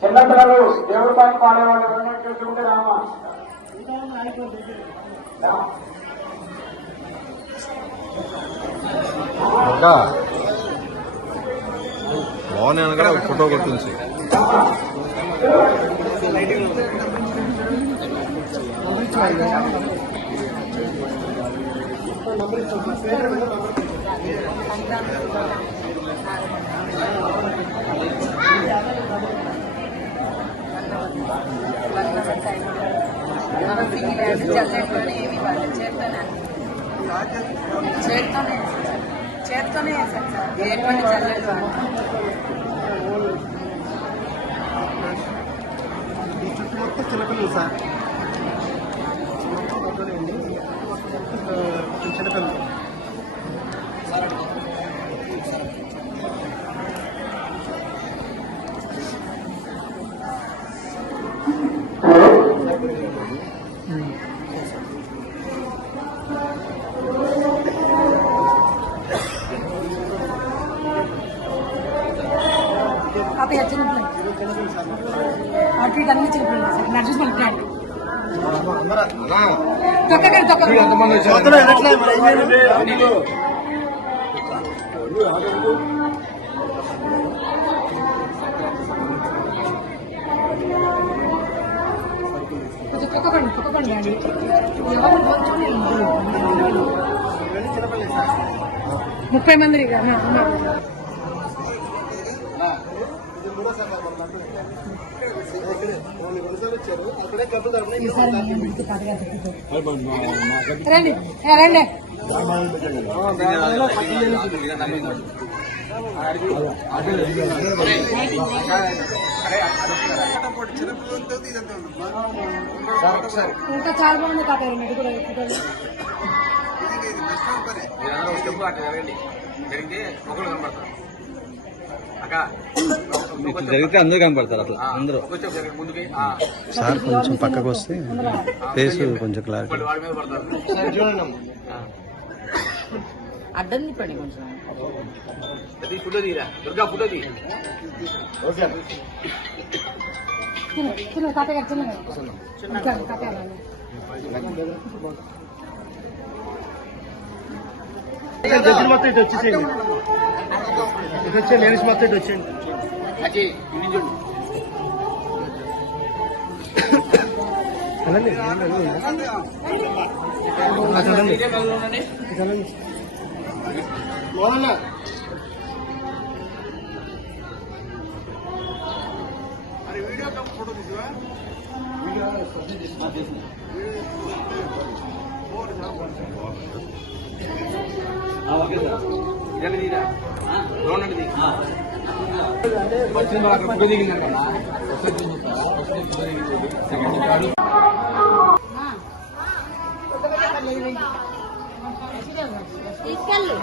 చిన్నపిల్లలు దేవుడి పైన పాడేవాళ్ళు చూసుకుంటే రామా బాగున్నాను కదా ఫోటో కొట్టించి చేత్తోనే వేసాను సార్ ఎటువంటి చల్లలేదు ఈ చుట్టూ మొత్తం చిన్నపిల్లలు సార్ చిన్నపిల్లలు आप ఇది అన్ని చిన్నపిల్లలు సార్ నర్జీస్ మల్లికాడు అన్నా, తొక్కకండి ఎంతమంది వచ్చారు? మొత్తం ఎట్లా మరి ఏం చేయాలి? కొంచెం తొక్కకండి అండి ఎవరు కూర్చొని 30 మంది ఉన్నారు రండి రండి ఇంకా చాలా బాగుంది కాపారు మీరు కూడా జరిగితే అందరూ కనపడతారు అట్లా అందరూ. సార్ కొంచెం పక్కకు వస్తే ఫేస్ కొంచెం క్లారిటీ. అడ్డం తిప్పండి కొంచెం ఫోటో తీరా దుర్గా ఫోటో తీ చిన్న తాతయ్య గారు చిన్న తాతయ్య జడ్జిలు మొత్తం ఇటు వచ్చేసేయండి. ఇటు వచ్చే లేడీస్ మొత్తం ఇటు వచ్చేయండి. చదండి మోహన్ ఓకే సార్ ఇదండి తీరా రోడ్ వచ్చిన వాళ్ళకి ఫోటో దిగింది కదా తీసుకెళ్ళు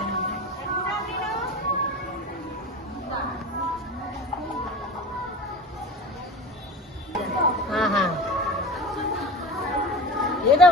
ఏదో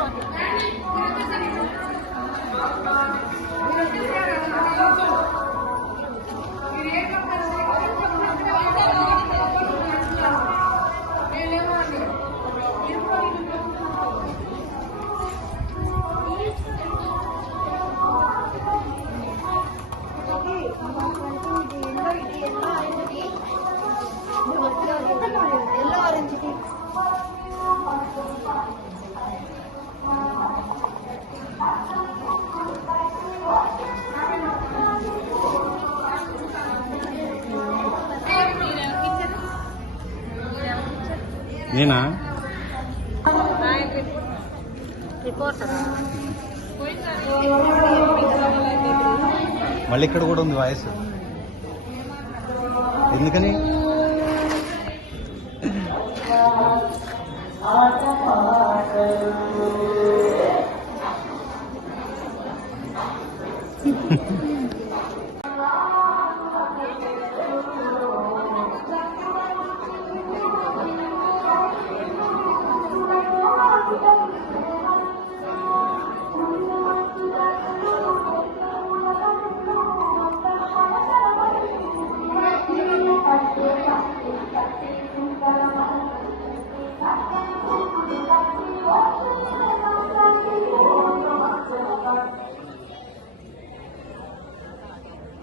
నేనా మళ్ళీ ఇక్కడ కూడా ఉంది వాయిస్ ఎందుకని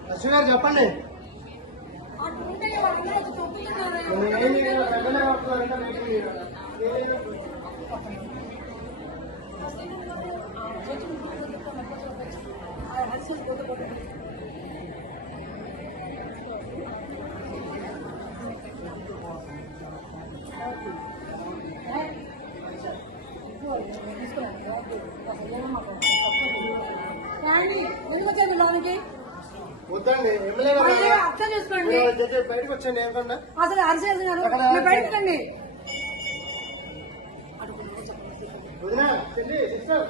లక్ష్మి గారు చెప్పండి. లోనికి వద్దండి ఎమ్మెల్యే గారు అర్థం చేసుకోండి బయటకు వచ్చండి. ఏమన్నా అసలు అరిసేది బయటకు రండి వదినా చెల్లి సిస్టర్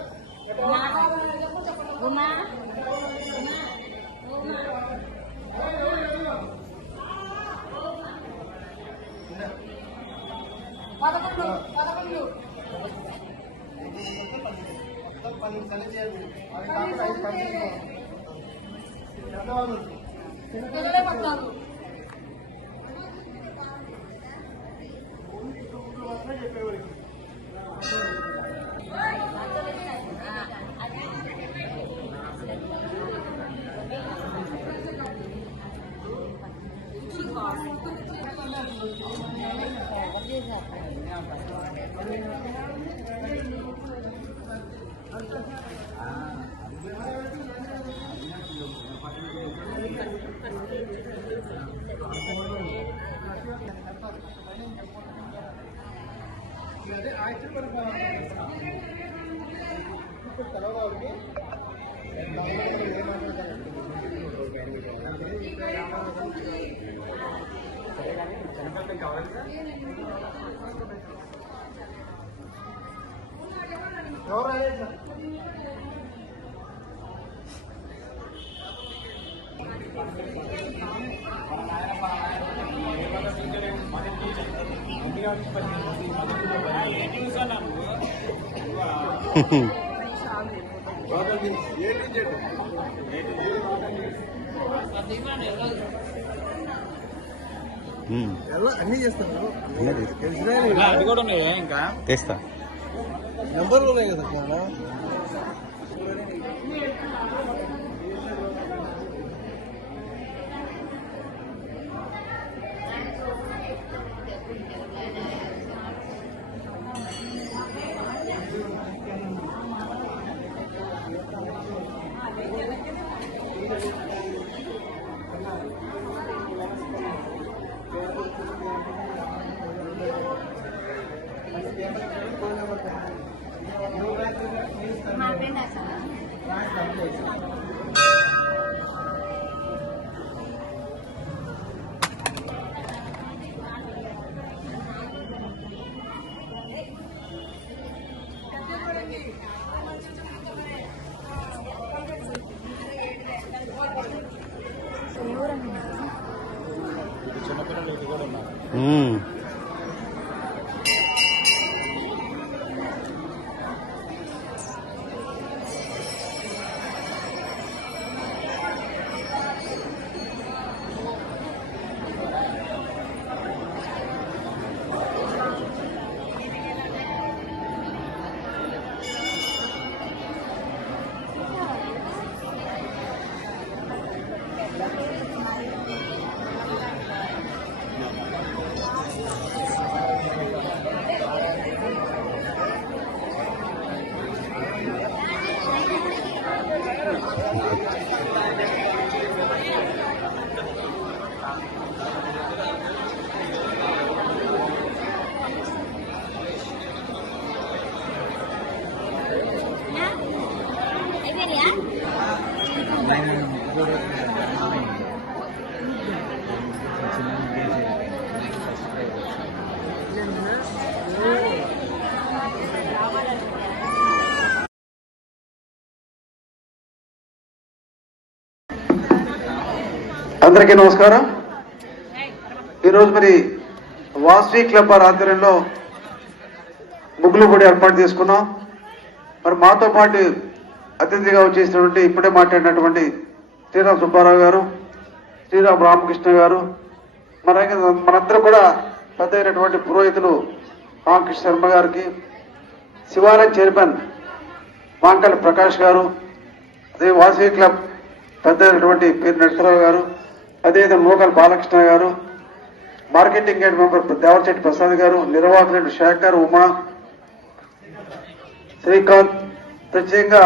పద్నాలుగు అన్ని చేస్తాను అది కూడా ఉన్నాయి ఇంకా తెస్తా నెంబర్లు ఉన్నాయి కదా అందరికీ నమస్కారం. ఈరోజు మరి వాసవి క్లబ్ వారి ఆధ్వర్యంలో ముగ్గులు పొడి ఏర్పాటు చేసుకున్నాం. మరి మాతో పాటు అతిథిగా వచ్చేసినటువంటి ఇప్పుడే మాట్లాడినటువంటి శ్రీరామ్ సుబ్బారావు గారు, శ్రీరామ్ రామకృష్ణ గారు, మనందరూ కూడా పెద్ద అయినటువంటి పురోహితులు రామకృష్ణ శర్మ గారికి, శివాలయం చైర్మన్ మాంకల్ ప్రకాష్ గారు, అదే వాసవి క్లబ్ పెద్ద అయినటువంటి పేరు నరసరావు గారు, అదేవిధంగా మోకల్ బాలకృష్ణ గారు, మార్కెటింగ్ గైడ్ మెంబర్ దేవరచెట్టి ప్రసాద్ గారు, నిర్వాహకులు శేఖర్, ఉమా, శ్రీకాంత్, ప్రత్యేకంగా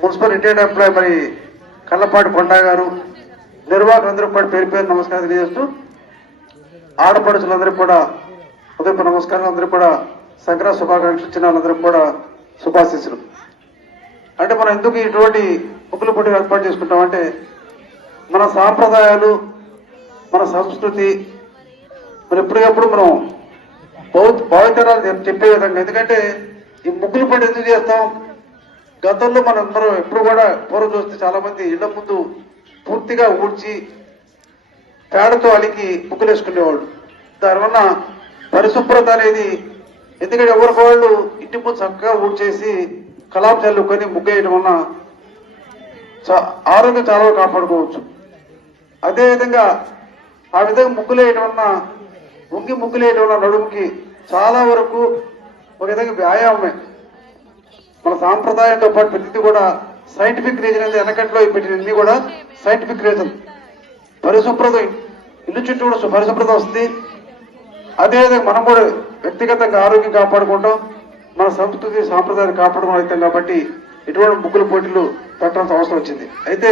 మున్సిపల్ రిటైర్డ్ ఎంప్లాయ్ మరి కల్లపాటి కొండా గారు, నిర్వాహకులందరూ కూడా పేరు పేరు నమస్కారం తెలియజేస్తూ, ఆడపడుచులందరికీ కూడా ఉదయపు నమస్కారం. అందరూ కూడా సంక్రాంతి శుభాకాంక్షలు ఇచ్చిన వాళ్ళందరికీ కూడా శుభాశీస్సులు. అంటే మనం ఎందుకు ఇటువంటి ముగ్గులు పోటీ ఏర్పాటు చేసుకుంటామంటే మన సాంప్రదాయాలు, మన సంస్కృతి మరి ఎప్పటికప్పుడు మనం భావితరాలు చెప్పే విధంగా. ఎందుకంటే ఈ ముగ్గులు పోటీ ఎందుకు చేస్తాం? గతంలో మనం ఎప్పుడు కూడా పూర్వం చూస్తే చాలా మంది ఇళ్ల ముందు పూర్తిగా ఊడ్చి పేడతో అలికి ముగ్గులు వేసుకునేవాళ్ళు. దానివల్ల పరిశుభ్రత అనేది, ఎందుకంటే ఎవరికి వాళ్ళు ఇంటి ముందు చక్కగా ఊడ్చేసి కలాం చల్లుకొని ముగ్గేయడం వల్ల ఆరోగ్యం చాలా కాపాడుకోవచ్చు. అదేవిధంగా ఆ విధంగా ముగ్గులేయడం వల్ల ముగ్గులేయడం వల్ల నడుముకి చాలా వరకు ఒక విధంగా వ్యాయామమే. మన సాంప్రదాయంతో పాటు ప్రతిదీ కూడా సైంటిఫిక్ రీజన్ అనేది వెనకట్లో పెట్టినన్ని కూడా సైంటిఫిక్ రీజన్. పరిశుభ్రత, ఇల్లు చుట్టూ కూడా పరిశుభ్రత వస్తుంది. అదేవిధంగా మనం కూడా వ్యక్తిగతంగా ఆరోగ్యం కాపాడుకుంటాం, మన సంస్కృతి సాంప్రదాయాన్ని కాపాడుకోవడం అవుతాం. కాబట్టి ఇటువంటి ముగ్గుల పోటీలు పెట్టాల్సిన అవసరం వచ్చింది. అయితే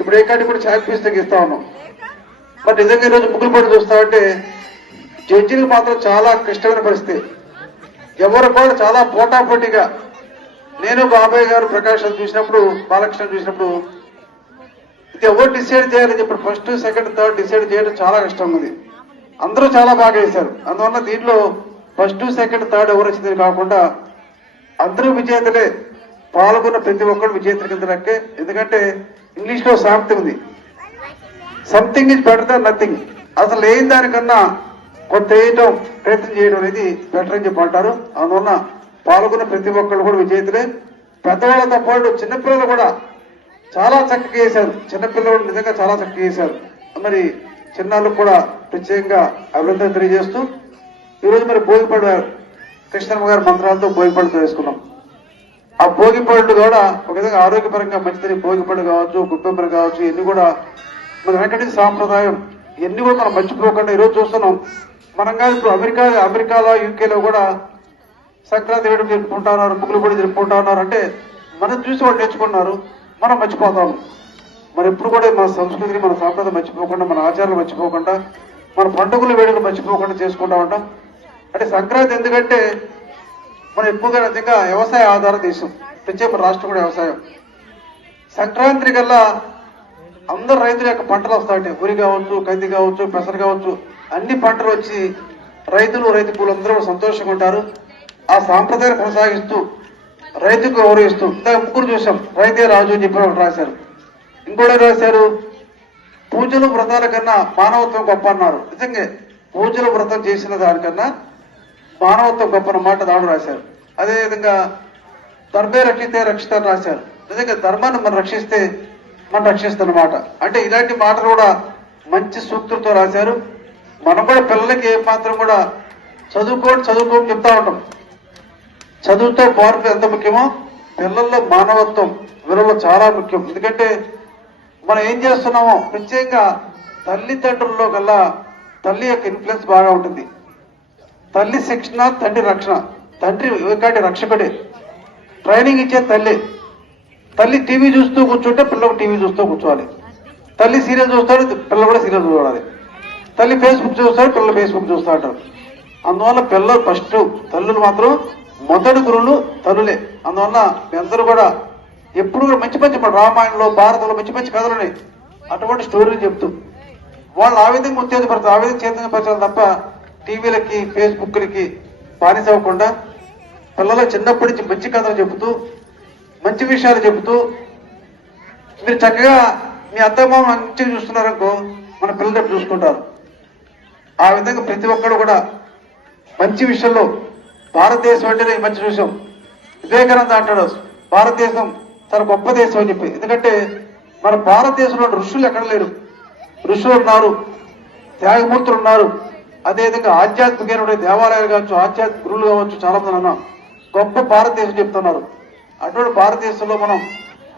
ఇప్పుడు ఏకాటి కూడా ఛాంపియన్స్ ఇస్తా ఉన్నాం. మరి నిజంగా ఈరోజు ముగ్గుల పోటీ చూస్తామంటే జడ్జిలకు మాత్రం చాలా క్లిష్టమైన పరిస్థితి. ఎవరు కూడా చాలా పోటాపోటీగా, నేను బాబాయ్ గారు ప్రకాష్ చూసినప్పుడు, బాలకృష్ణ చూసినప్పుడు ఇది ఎవరు డిసైడ్ చేయాలని చెప్పి ఫస్ట్ సెకండ్ థర్డ్ డిసైడ్ చేయడం చాలా కష్టంగా ఉంది. అందరూ చాలా బాగా వేశారు. అందువల్ల దీంట్లో ఫస్ట్ సెకండ్ థర్డ్ ఎవరు వచ్చింది కాకుండా అందరూ విజేతలే. పాల్గొన్న ప్రతి ఒక్కరు విజేతల కింద లెక్కే. ఎందుకంటే ఇంగ్లీష్ లో సామెత ఉంది, something is better than nothing. అసలు ఏం దానికన్నా కొంత వేయటం, ప్రయత్నం చేయడం అనేది బెటర్ అని చెప్పి అంటారు. అందువల్ల పాల్గొన్న ప్రతి ఒక్కరు కూడా విజేతలే. పెద్దవాళ్ళతో పాటు చిన్నపిల్లలు కూడా చాలా చక్కగా చేశారు. చిన్నపిల్లలు నిజంగా చాలా చక్కగా చేశారు. మరి చిన్నాళ్ళకు కూడా ప్రత్యేకంగా అభినందన తెలియజేస్తూ ఈరోజు మరి భోగిపళ్ళు కృష్ణమ్మ గారి మంత్రాలతో భోగిపళ్ళు తెలుసుకున్నాం. ఆ భోగిపళ్ళు కూడా ఒక విధంగా ఆరోగ్యపరంగా మంచిదని భోగిపళ్ళు కావచ్చు, గుప్పెంపలు కావచ్చు, ఇవన్నీ కూడా మన వెనకటి సాంప్రదాయం, ఇవన్నీ కూడా మనం మర్చిపోకుండా ఈరోజు చూస్తున్నాం. మనం కాదు ఇప్పుడు అమెరికాలో యూకేలో కూడా సంక్రాంతి వేడుక జరుపుకుంటున్నారు, ముగ్గులు కూడా జరుపుకుంటున్నారు. అంటే మనం చూసి వాళ్ళు నేర్చుకున్నారు, మనం మర్చిపోతాము. మరి ఎప్పుడు కూడా మన సంస్కృతిని, మన సాంప్రదాయం మర్చిపోకుండా, మన ఆచారాలు మర్చిపోకుండా, మన పండుగల వేడుకలు మర్చిపోకుండా చేసుకుంటా ఉంటాం. అంటే సంక్రాంతి ఎందుకంటే మనం ఎక్కువగా నిజంగా వ్యవసాయ ఆధార దేశం, ప్రత్యేక రాష్ట్రం కూడా వ్యవసాయం. సంక్రాంతి కల్లా అందరు రైతుల యొక్క పంటలు వస్తాయి. వరి కావచ్చు, కంది కావచ్చు, పెసరు కావచ్చు, అన్ని పంటలు వచ్చి రైతులు, రైతు కూలందరూ సంతోషంగా ఉంటారు. ఆ సాంప్రదాయాన్ని కొనసాగిస్తూ రైతుకు గౌరవిస్తూ ఇందాక ముగ్గురు చూసాం, రైతే రాజు అని చెప్పి ఒకటి రాశారు. ఇంకోటి రాశారు, పూజలు వ్రతాల కన్నా మానవత్వం గొప్ప అన్నారు. నిజంగా పూజలు వ్రతం చేసిన దానికన్నా మానవత్వం గొప్ప అన్నమాట దాడు రాశారు. అదేవిధంగా ధర్మే రక్షితే రక్షిత అని రాశారు. నిజంగా ధర్మాన్ని మనం రక్షిస్తే మనం రక్షిస్తామన్నమాట. అంటే ఇలాంటి మాటలు కూడా మంచి సూక్తులతో రాశారు. మనం కూడా పిల్లలకి మాత్రం కూడా చదువుకోని చెప్తా ఉంటాం. చదువుతో మార్పు ఎంత ముఖ్యమో పిల్లల్లో మానవత్వం, విలువలు చాలా ముఖ్యం. ఎందుకంటే మనం ఏం చేస్తున్నామో ప్రత్యేకంగా తల్లిదండ్రుల్లో కల్లా తల్లి యొక్క ఇన్ఫ్లుయెన్స్ బాగా ఉంటుంది. తల్లి శిక్షణ, తండ్రి రక్షణ. తండ్రి ఏకాటి రక్షకుడే, ట్రైనింగ్ ఇచ్చే తల్లి. తల్లి టీవీ చూస్తూ కూర్చుంటే పిల్లలు టీవీ చూస్తూ కూర్చోవాలి. తల్లి సీరియల్ చూస్తాడు, పిల్లలు కూడా సీరియల్ చూడాలి. తల్లి ఫేస్బుక్ చూస్తాడు, పిల్లలు ఫేస్బుక్ చూస్తూ ఉంటారు. అందువల్ల పిల్లలు ఫస్ట్, తల్లులు మాత్రం మొదటి గురువులు తల్లులే. అందువల్ల మీ అందరూ కూడా ఎప్పుడు కూడా మంచి మంచి రామాయణంలో, భారతంలో మంచి మంచి కథలు ఉన్నాయి. అటువంటి స్టోరీలు చెప్తూ వాళ్ళు ఆ విధంగా ఉత్తేజపడతారు, ఆ విధంగా చైతన్యపరచాలి తప్ప టీవీలకి, ఫేస్బుక్లకి బానిస అవ్వకుండా పిల్లలు చిన్నప్పటి నుంచి మంచి కథలు చెబుతూ, మంచి విషయాలు చెబుతూ, మీరు చక్కగా మీ అత్తమ్మ మంచిగా చూస్తున్నారనుకో మన పిల్లలు చూసుకుంటారు. ఆ విధంగా ప్రతి ఒక్కరు కూడా మంచి విషయంలో, భారతదేశం అంటేనే మంచి విషయం. వివేకానంద అంటాడు భారతదేశం చాలా గొప్ప దేశం అని చెప్పి. ఎందుకంటే మన భారతదేశంలో ఋషులు ఎక్కడ లేరు. ఋషులు ఉన్నారు, త్యాగమూర్తులు ఉన్నారు. అదేవిధంగా ఆధ్యాత్మికమైన దేవాలయాలు కావచ్చు, ఆధ్యాత్మిక గురువులు కావచ్చు, చాలా మంది అన్నాం. గొప్ప భారతదేశం చెప్తున్నారు. అటువంటి భారతదేశంలో మనం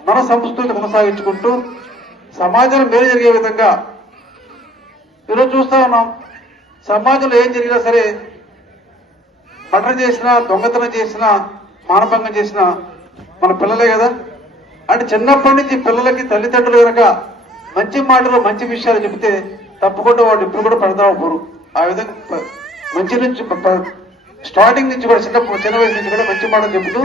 మన సంస్కృతి కొనసాగించుకుంటూ సమాజంలో మేలు జరిగే విధంగా ఈరోజు చూస్తా ఉన్నాం. సమాజంలో ఏం జరిగినా సరే, మర్డర్ చేసినా, దొంగతనం చేసినా, మానభంగం చేసినా మన పిల్లలే కదా. అంటే చిన్నప్పటి నుంచి పిల్లలకి తల్లిదండ్రులు కనుక మంచి మాటలు, మంచి విషయాలు చెబితే తప్పకుండా వాళ్ళు ఇప్పుడు కూడా పెడతారు. ఆ విధంగా మంచి నుంచి స్టార్టింగ్ నుంచి కూడా చిన్న వయసు నుంచి కూడా మంచి మాటలు చెబుతూ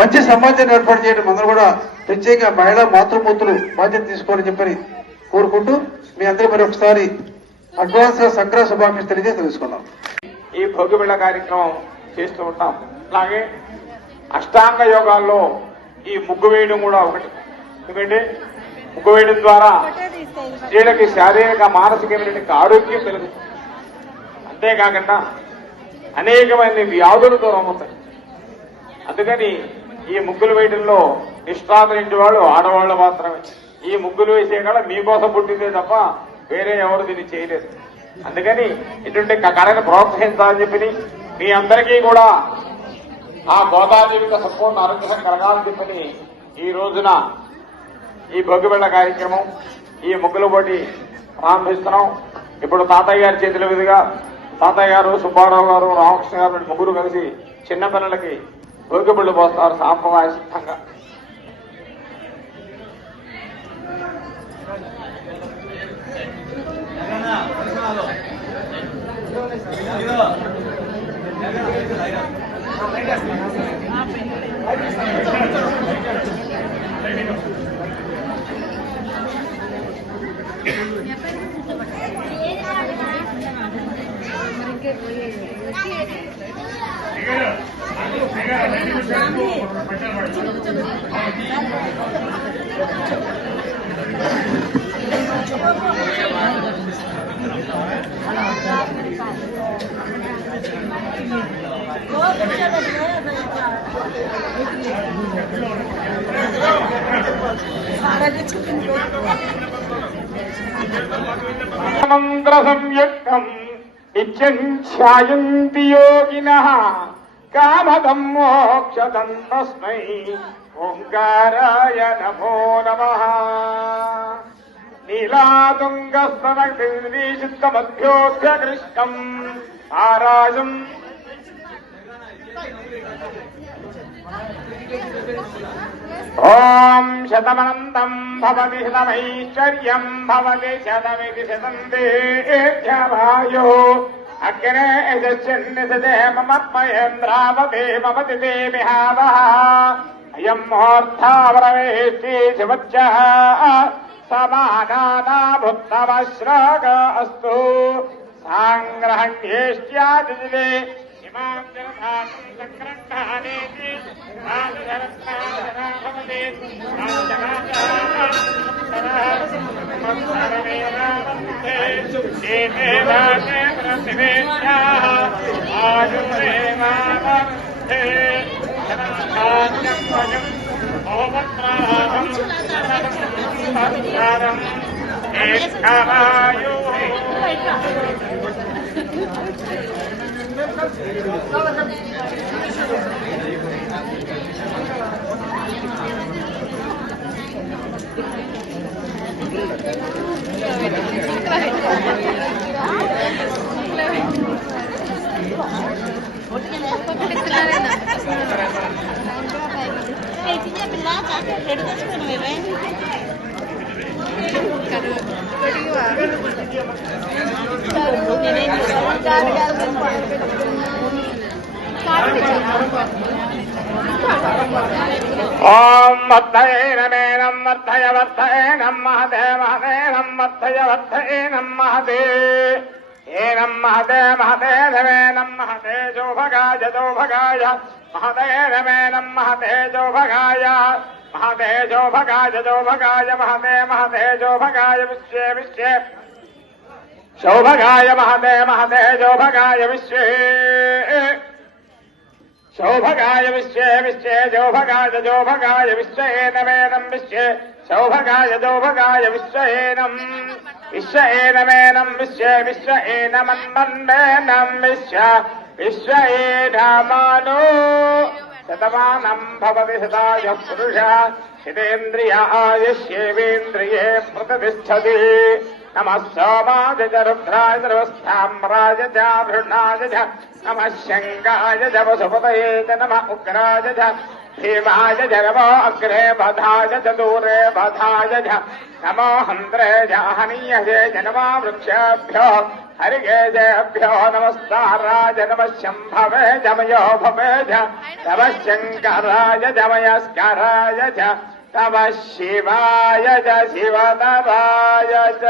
మంచి సమాజాన్ని ఏర్పాటు చేయడం అందరూ కూడా ప్రత్యేకంగా మహిళా మాతృమూర్తులు బాధ్యత తీసుకోవాలని చెప్పని కోరుకుంటూ మీ అందరూ మరి ఒకసారి అడ్వాన్స్ గా సంక్రాంతి శుభాకాంక్షలు తెలియజేసి తెలుసుకున్నాం. ఈ భోగిబిళ్ళ కార్యక్రమం చేస్తూ ఉంటాం. అలాగే అష్టాంగ యోగాల్లో ఈ ముగ్గు వేయడం కూడా ఒకటి. ఎందుకంటే ముగ్గు వేయడం ద్వారా స్త్రీలకి శారీరక, మానసికమైన ఆరోగ్యం కలుగుతుంది. అంతేకాకుండా అనేకమైన వ్యాధులు దూరం అవుతాయి. అందుకని ఈ ముగ్గులు వేయడంలో నిష్ఠాతులైన వాళ్ళు ఆడవాళ్ళు మాత్రమే. ఈ ముగ్గులు వేసే కాడ మీకోసం పుట్టిందే తప్ప వేరే ఎవరు దీన్ని చేయలేదు. అందుకని ఇటువంటి కళను ప్రోత్సహించాలని చెప్పి మీ అందరికీ కూడా ఆ గోదాదేవిక సంపూర్ణ ఆరోగ్యం కలగాలని చెప్పని ఈ రోజున ఈ భోగిబిళ్ళ కార్యక్రమం ఈ ముగ్గుల పోటీ ప్రారంభిస్తున్నాం. ఇప్పుడు తాతయ్య గారి చేతుల మీదుగా తాతయ్య గారు, సుబ్బారావు గారు, రామకృష్ణ గారు ముగ్గురు కలిసి చిన్నపిల్లలకి భోగిబిళ్ళు పోస్తారు సాంప్రదాయ సిద్ధంగా. మంత్ర సంయుక్తం ఇచ్ఛాయంతి యోగినః కామదం మోక్షదం తస్మై ఓంకారాయ నమో నమః. నీలాతుంగస్తనగ్నిశుద్ధమధ్యోధ్యకృష్టం ఆరాజం ఓం శతమనంతం భవతి శతమైశ్వర్యం భవతి శతమితి శతం దేవాయో అగ్నే యజస్యన్నిసదే మమర్మయేంద్రావతే మమతి దేమిహావః అయం ముహూర్తావరవేష్టి శివచ్చః సమానానాభుత్తవశ్రాగ అస్తు సాంగ్రహణ్యేష్ట్యాదిదే ఇమాం జనధానం చక్రంధానేతి రాజరత్నాధనాభవతే ఓం వర్ధయేనమేనం వర్ధయ వర్ధయేనం మహదే మహదేనం వర్ధయ వర్ధయేనం మహదే ఏనం మహదే మహదే నమేనం మహదే జోభగాయ జోభగాయ మహదే నమేనం మహదే జోభగాయ మహదే జోభగాయ జోభగాయ మహదే మహదే జోభగాయ విశ్వే విశ్వే శోభగాయ మహదే మహదే జోభగాయ విశ్వే శోభగాయ విశ్వే విశ్వే జోభగాయ జోభగాయ విశ్వేనమేనం విశ్వే శోభగాయ జోభగాయ విశ్వేనం విశ్వేనమేనం విశ్వే విశ్వేనమన్మన్మేనం విశ్వ విశ్వేనమనో శతమానం భవతి శతాయ పురుష శతేంద్రియ ఆయుష్యేవేంద్రియే ప్రతిష్టతి నమః సోమాయ చ రుద్రాయ సర్వస్థామ్రాయ చ భృణాయ చ నమః శంగాయ చ వసుపతయే చ నమః ఉగ్రాయ చ భీమాయ చ నమో అగ్రే బధాయ చ దూరే బధాయ చ నమో హంత్రే చ హనీయసే చ నమో వృక్షేభ్యో హరికేశేభ్యో నమస్కారాయ నమః శంభవే చ మయో భవే చ నమః శంకరాయ చ మయస్కరాయ చ నమః శివాయ చ శివతరాయ చ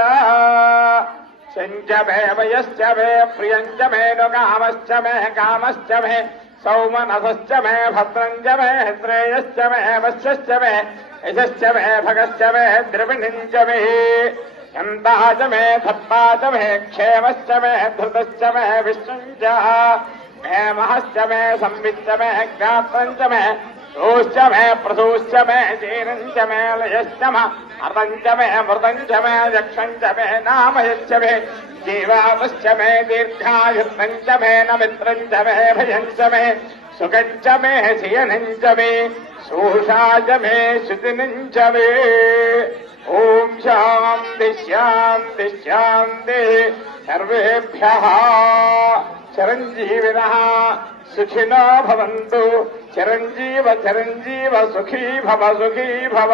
సంచమే వయశ్చ మే ప్రియంచ మే కామశ్చ మే కామశ్చ మే సౌమనసశ్చ మే భద్రంచ మే శ్రేయశ్చ మే వశ్యశ్చ మే యశశ్చ మే భగశ్చ మే ద్రవిణించ మే యంతాచ మే ధర్మాచ మే క్షేమశ్చ మే ధృతశ్చ మే విష్ణుంచ మే మహశ్చ మే సంవిచ్చ మే జ్ఞాత్రంచ మే రోశ్చ మే ప్రసూశ్చ మే జీర్ణంచ మే లయశ్చ మ అర్ధంచ మే మృతంచ మే యక్షంచ మే నామయచ్చ మే జీవావశ్చ మే దీర్ఘాయుర్నంచ మే నమిత్రంచ మే భయంచ మే సుఖంచ మే శయనంచ మే శోషాచ మే శుతినంచ మే ఓం శాంతి శాంతి శాంతి సర్వేభ్యః చిరంజీవినః సుఖినో భవంతు చిరంజీవ చిరంజీవ సుఖీ భవ సుఖీ భవ